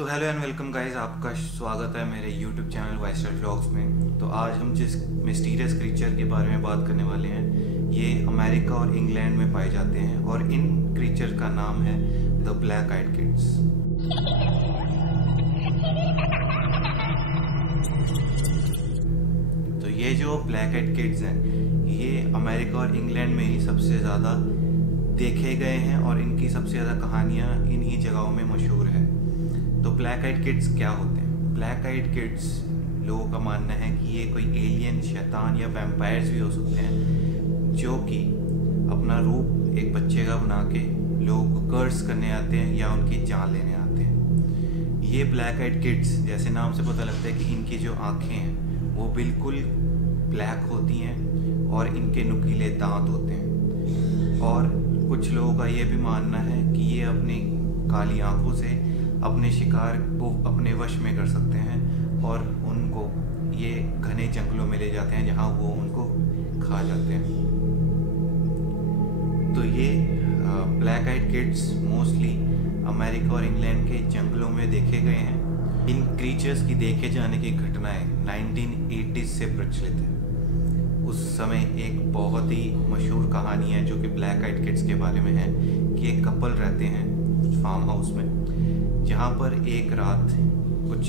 तो hello and welcome guys, आपका स्वागत है मेरे यूट्यूब चैनल वाइस्टर व्लॉग्स में। तो आज हम जिस मिस्टीरियस क्रीचर के बारे में बात करने वाले हैं, ये अमेरिका और इंग्लैंड में पाए जाते हैं और इन क्रीचर का नाम है द ब्लैक आइड किड्स। तो ये जो ब्लैक आइड किड्स हैं, ये अमेरिका और इंग्लैंड में ही सबसे ज़्यादा देखे गए हैं और इनकी सबसे ज़्यादा कहानियाँ इन्हीं जगहों में मशहूर है। तो ब्लैक आइड किड्स क्या होते हैं? ब्लैक आइड किड्स लोगों का मानना है कि ये कोई एलियन, शैतान या वैम्पायर्स भी हो सकते हैं, जो कि अपना रूप एक बच्चे का बना के लोगों को कर्स करने आते हैं या उनकी जान लेने आते हैं। ये ब्लैक आइड किड्स, जैसे नाम से पता लगता है कि इनकी जो आँखें हैं वो बिल्कुल ब्लैक होती हैं और इनके नुकीले दांत होते हैं। और कुछ लोगों का ये भी मानना है कि ये अपनी काली आंखों से अपने शिकार को अपने वश में कर सकते हैं और उनको ये घने जंगलों में ले जाते हैं जहां वो उनको खा जाते हैं। तो ये ब्लैक आइड किड्स मोस्टली अमेरिका और इंग्लैंड के जंगलों में देखे गए हैं। इन क्रीचर्स की देखे जाने की घटनाएं 1980s से प्रचलित है। उस समय एक बहुत ही मशहूर कहानी है जो कि ब्लैक आइड किड्स के बारे में है कि एक कपल रहते हैं फार्म हाउस में, जहाँ पर एक रात कुछ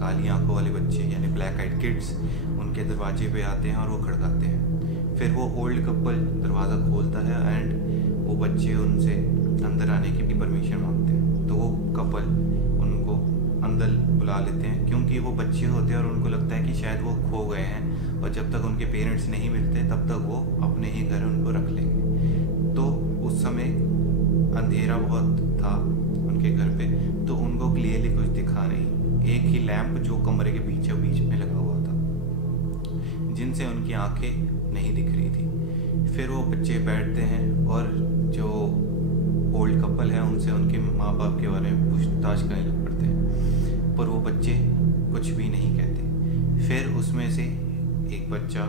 काली आंखों वाले बच्चे यानी ब्लैक आइड किड्स उनके दरवाजे पे आते हैं और वो खड़काते हैं। फिर वो ओल्ड कपल दरवाज़ा खोलता है एंड वो बच्चे उनसे अंदर आने की परमिशन मांगते हैं। तो वो कपल उनको अंदर बुला लेते हैं, क्योंकि वो बच्चे होते हैं और उनको लगता है कि शायद वो खो गए हैं और जब तक उनके पेरेंट्स नहीं मिलते तब तक वो अपने ही घर उनको रख लेंगे। तो उस समय अंधेरा बहुत था उनके घर पे, तो उनको क्लियरली कुछ दिखा नहीं, एक ही लैंप जो कमरे के बीचों बीच में लगा हुआ था, जिनसे उनकी आंखें नहीं दिख रही थी। फिर वो बच्चे बैठते हैं और जो ओल्ड कपल है उनसे उनके माँ बाप के बारे में पूछताछ करने लग पड़ते हैं, पर वो बच्चे कुछ भी नहीं कहते। फिर उसमें से एक बच्चा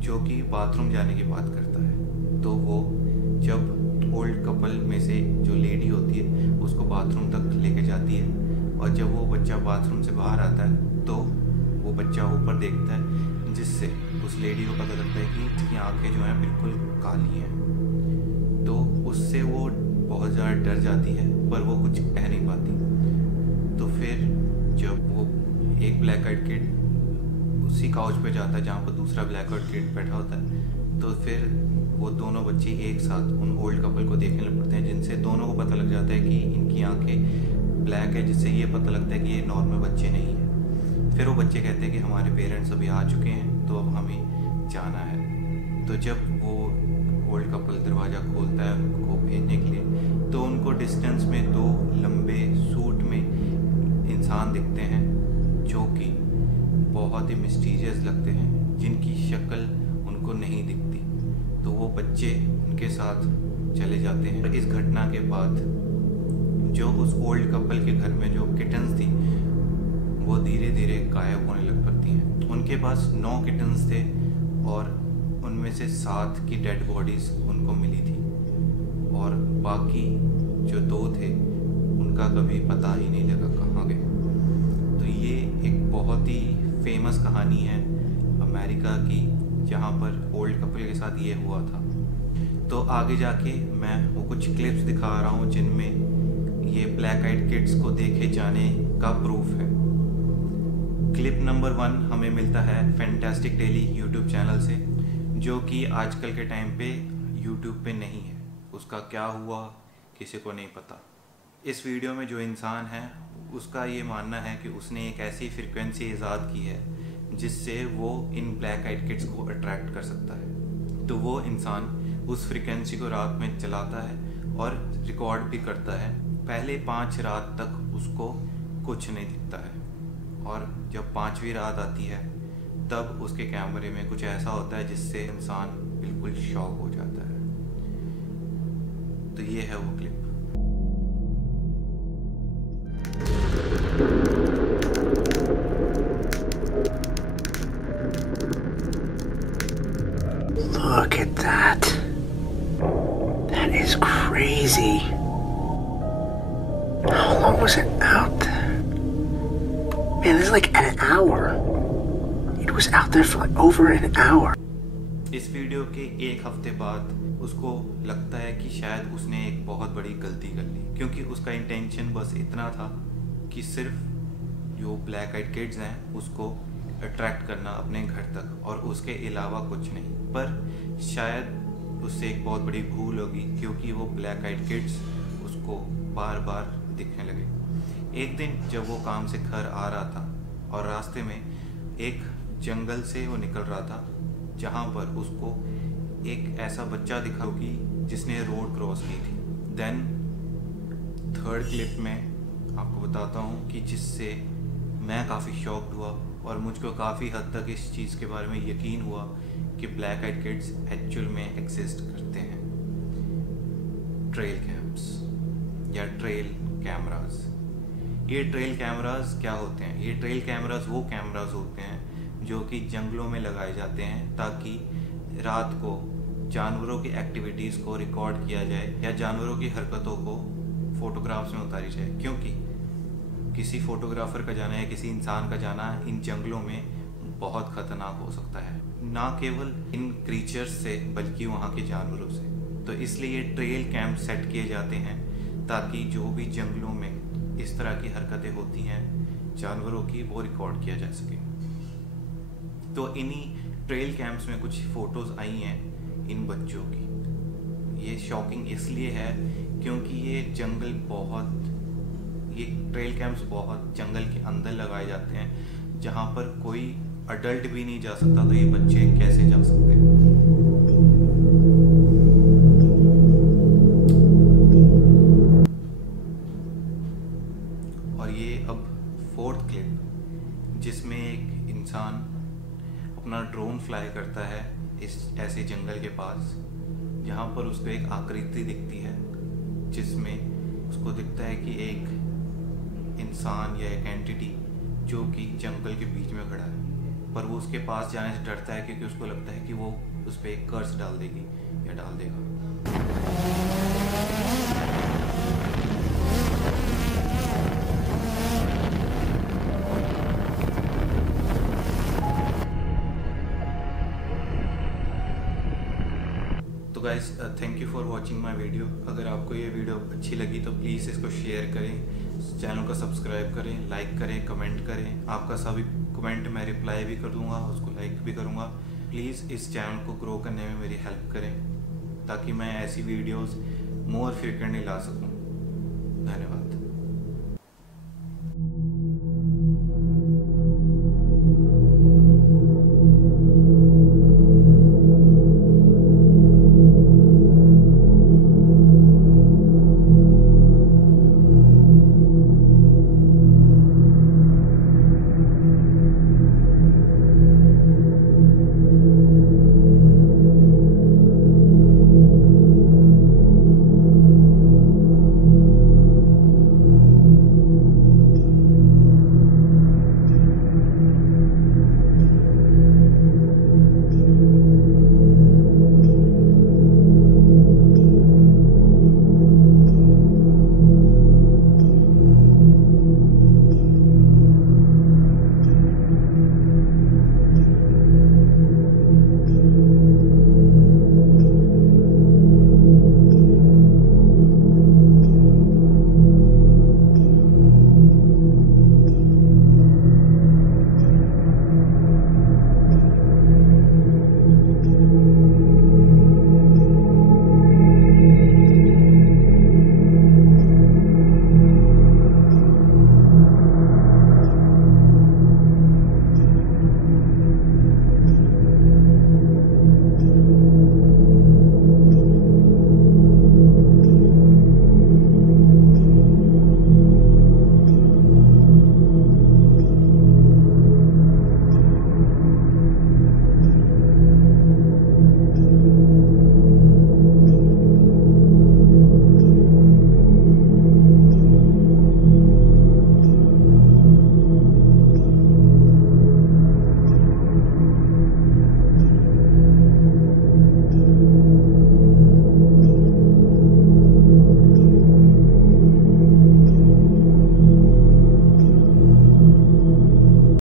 जो कि बाथरूम जाने की बात करता है, तो वो जब ओल्ड कपल में से जो लेडी होती है उसको बाथरूम तक लेके जाती है और जब वो बच्चा बाथरूम से बाहर आता है तो वो बच्चा ऊपर देखता है, जिससे उस लेडी को पता लगता है कि उसकी आंखें जो हैं बिल्कुल काली हैं। तो उससे वो बहुत ज़्यादा डर जाती है पर वो कुछ कह नहीं पाती। तो फिर जब वो एक ब्लैक आइड किड उसी काउच पे जाता है जहाँ पर दूसरा ब्लैक आइड किड बैठा होता है, तो फिर वो दोनों बच्चे एक साथ उन ओल्ड कपल को देखने लग पड़ते हैं, जिनसे दोनों को पता लग जाता है कि इनकी आंखें ब्लैक है, जिससे ये पता लगता है कि ये नॉर्मल बच्चे नहीं हैं। फिर वो बच्चे कहते हैं कि हमारे पेरेंट्स अभी आ चुके हैं तो अब हमें जाना है। तो जब वो ओल्ड कपल दरवाज़ा खोलता है उनको भेजने के लिए, तो उनको डिस्टेंस में दो लंबे सूट में इंसान दिखते हैं जो कि बहुत ही मिस्टीरियस लगते हैं, जिनकी शक्ल उनको नहीं दिखती। तो वो बच्चे उनके साथ चले जाते हैं। इस घटना के बाद जो उस ओल्ड कपल के घर में जो किटन्स थी वो धीरे धीरे गायब होने लग पड़ती हैं। उनके पास 9 किटन्स थे और उनमें से 7 की डेड बॉडीज उनको मिली थी और बाकी जो 2 थे उनका कभी पता ही नहीं लगा कहाँ गए। तो ये एक बहुत ही फेमस कहानी है अमेरिका की, जहाँ पर ओल्ड कपल के साथ ये हुआ था। तो आगे जाके मैं वो कुछ क्लिप्स दिखा रहा हूँ जिनमें ये ब्लैक आइड किड्स को देखे जाने का प्रूफ है। क्लिप नंबर 1 हमें मिलता है फैंटास्टिक डेली यूट्यूब चैनल से, जो कि आजकल के टाइम पे यूट्यूब पे नहीं है। उसका क्या हुआ किसी को नहीं पता। इस वीडियो में जो इंसान है उसका ये मानना है कि उसने एक ऐसी फ्रिक्वेंसी ईजाद की है जिससे वो इन ब्लैक आइड किड्स को अट्रैक्ट कर सकता है। तो वो इंसान उस फ्रिक्वेंसी को रात में चलाता है और रिकॉर्ड भी करता है। पहले 5 रात तक उसको कुछ नहीं दिखता है और जब 5वीं रात आती है तब उसके कैमरे में कुछ ऐसा होता है जिससे इंसान बिल्कुल शॉक हो जाता है। तो ये है वो clip. Look at that. That is crazy. How long was it out there? Man, this is like an hour. It was out there for like over an hour. इस वीडियो के एक हफ्ते बाद उसको लगता है कि शायद उसने एक बहुत बड़ी गलती कर ली, क्योंकि उसका इंटेंशन बस इतना था कि सिर्फ जो ब्लैक आइड किड्स हैं उसको अट्रैक्ट करना अपने घर तक, और उसके अलावा कुछ नहीं। पर शायद उससे एक बहुत बड़ी भूल होगी, क्योंकि वो ब्लैक आइड किड्स उसको बार बार दिखने लगे। एक दिन जब वो काम से घर आ रहा था और रास्ते में एक जंगल से वो निकल रहा था, जहाँ पर उसको एक ऐसा बच्चा दिखा कि जिसने रोड क्रॉस की थी। देन थर्ड क्लिप में आपको बताता हूँ कि जिससे मैं काफ़ी शॉक्ड हुआ और मुझको काफ़ी हद तक इस चीज़ के बारे में यकीन हुआ कि ब्लैक आइड किड्स एक्चुअल में एग्जिस्ट करते हैं। ट्रेल कैम्प्स या ट्रेल कैमरास। ये ट्रेल कैमरास क्या होते हैं? ये ट्रेल कैमरास वो कैमरास होते हैं जो कि जंगलों में लगाए जाते हैं ताकि रात को जानवरों की एक्टिविटीज़ को रिकॉर्ड किया जाए या जानवरों की हरकतों को फोटोग्राफ्स में उतारी जाए, क्योंकि किसी फोटोग्राफर का जाना या किसी इंसान का जाना इन जंगलों में बहुत ख़तरनाक हो सकता है, ना केवल इन क्रीचर्स से बल्कि वहाँ के जानवरों से। तो इसलिए ये ट्रेल कैंप सेट किए जाते हैं ताकि जो भी जंगलों में इस तरह की हरकतें होती हैं जानवरों की, वो रिकॉर्ड किया जा सके। तो इन्हीं ट्रेल कैंप्स में कुछ फ़ोटोज़ आई हैं इन बच्चों की। ये शॉकिंग इसलिए है क्योंकि ये ट्रेल कैंप्स बहुत जंगल के अंदर लगाए जाते हैं, जहाँ पर कोई अडल्ट भी नहीं जा सकता, तो ये बच्चे कैसे जा सकते हैं? और ये अब फोर्थ क्लिप, जिसमें एक इंसान अपना ड्रोन फ्लाई करता है इस ऐसे जंगल के पास, जहाँ पर उसको एक आकृति दिखती है जिसमें उसको दिखता है कि एक इंसान या एक एंटिटी जो कि जंगल के बीच में खड़ा है, पर वो उसके पास जाने से डरता है क्योंकि उसको लगता है कि वो उस पर एक कर्स डाल देगी या डाल देगा। तो guys, thank you for watching my video. अगर आपको ये वीडियो अच्छी लगी तो प्लीज़ इसको शेयर करें, चैनल को सब्सक्राइब करें, लाइक करें, कमेंट करें। आपका सभी कमेंट मैं रिप्लाई भी कर दूंगा, उसको लाइक भी करूंगा। प्लीज़ इस चैनल को ग्रो करने में मेरी हेल्प करें ताकि मैं ऐसी वीडियोस मोर फ्रिक्वेंटली ला सकूं। धन्यवाद।